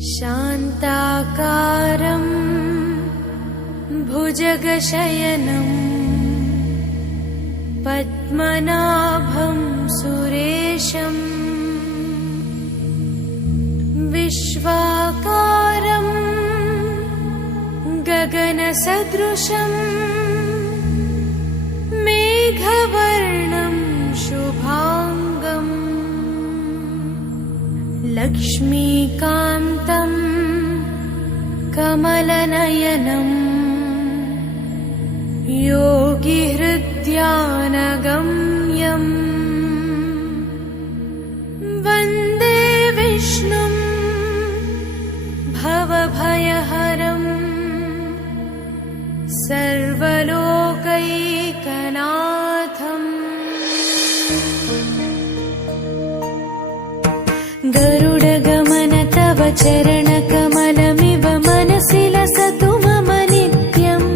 शान्ताकारं भुजगशयनं पद्मनाभं सुरेशं विश्वाकारं गगनसदृशं मेघवर्णं शुभांगम् लक्ष्मीकान्तं कमलनयनम् योगिहृद्यानगम्यम् वन्दे विष्णुं भवभयहरम् सर्वलोकैकनाथम्। गरुडगमन तव चरणकमलमिव मनसि लसतु मम नित्यम्।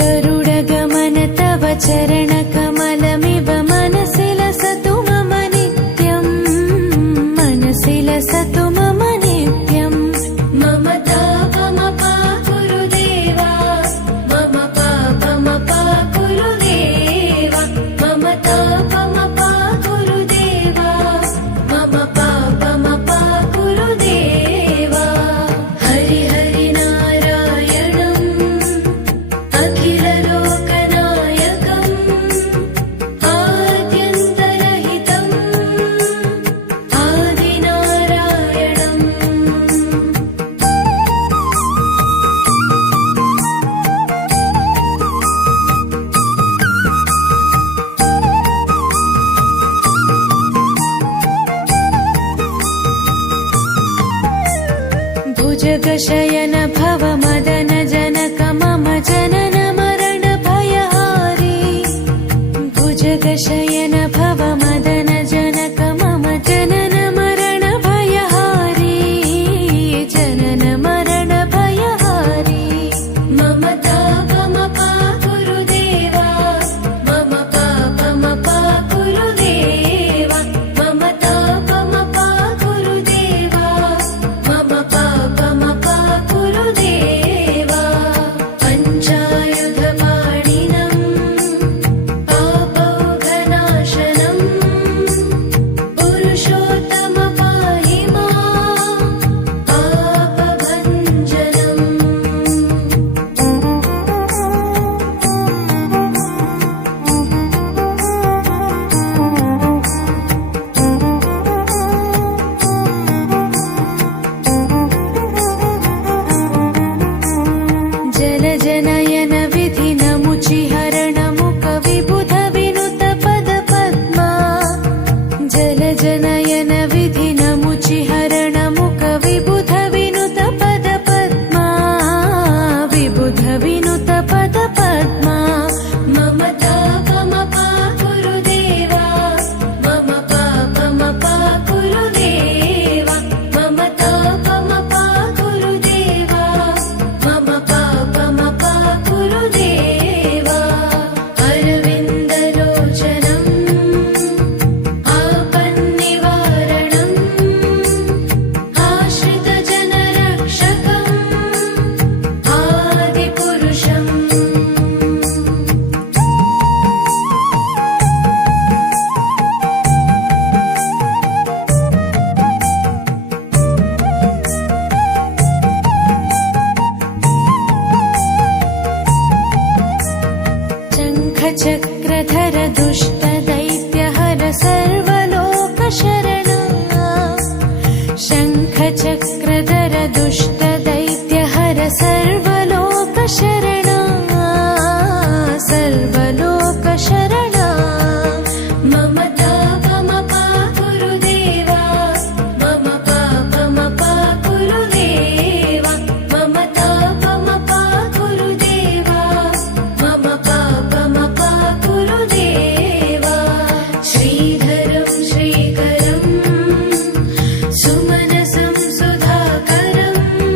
गरुडगमन तव चरणकमलमिव मनसि लसतु मम नित्यम्। मनसि लसतु मम नित्यम्। मम तापमपा गुरुदेवा मम पापमपा गुरुदेवा मम तापमपा गुरुदेवा मम पापमपा गुरुदेवा। हरि हरि नारायणम् अखिललोकनायकम् आद्यन्तरहितम् आदिनारायणम्। भुजगशयन भव मदन जनक मम जनन मरण भयहारी। भुजगशयन भव मदन जनक मम जनन मरण भयहारी। जनन मरण भयहारी। मम तापमपा गुरुदेवा मम पापमपा गुरुदेवा मम तापमपा गुरुदेवा मम पापमपा गुरुदेवा। पञ्चायुधपाणिनम् पापौघनाशनम् पुरुषोत्तम पाहि माम् पापभञ्जनम्। जलजनयन विधिनमुचिहरणमुख विबुध विनुत पद पद्मा। जलजनयन विधिनमुचिहरणमुख विबुध विनुत पद पद्मा। विबुध विनुत पद पद्मा। मम तापमपा गुरुदेवा मम पापमपा गुरुदेवा मम तापमपा गुरुदेवा मम पापमपा गुरुदेवा। अरविन्दलोचनम् आपन्निवारणम् आश्रितजनरक्षकम् आदिपुरुषम्। शङ्खचक्रधर दुष्टदैत्यहर सर्वलोकशरणा। शङ्खचक्रधर दुष्टदैत्यहर सर्वलोकशरणा। सर्वलोकशरणा। मम तापमपा गुरुदेवा मम पापमपा गुरुदेवा मम तापमपा गुरुदेवा मम पापमपा गुरुदेवा। श्रीधरं श्रीकरं सुमनसं सुधाकरम्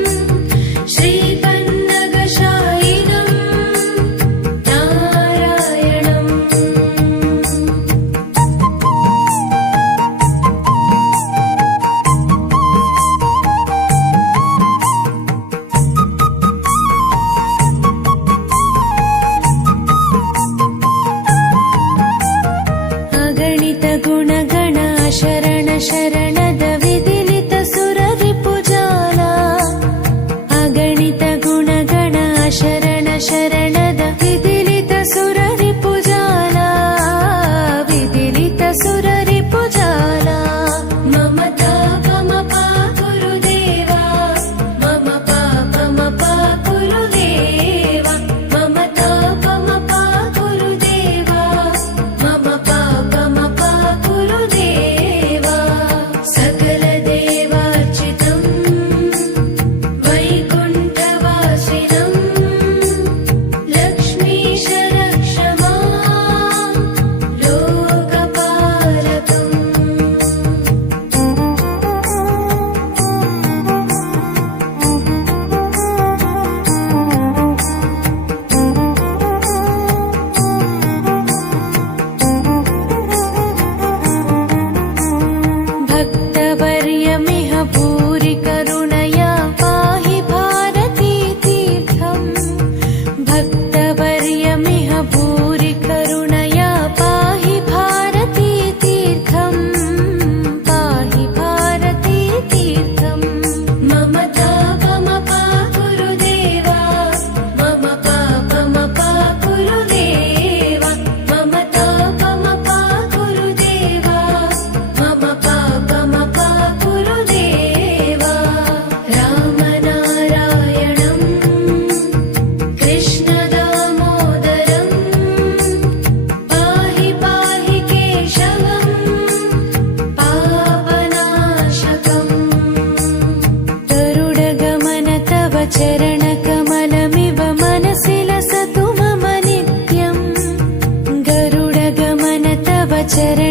चरणकमलमिव मनसि लसतु मम नित्यम् गरुडगमन तव चरण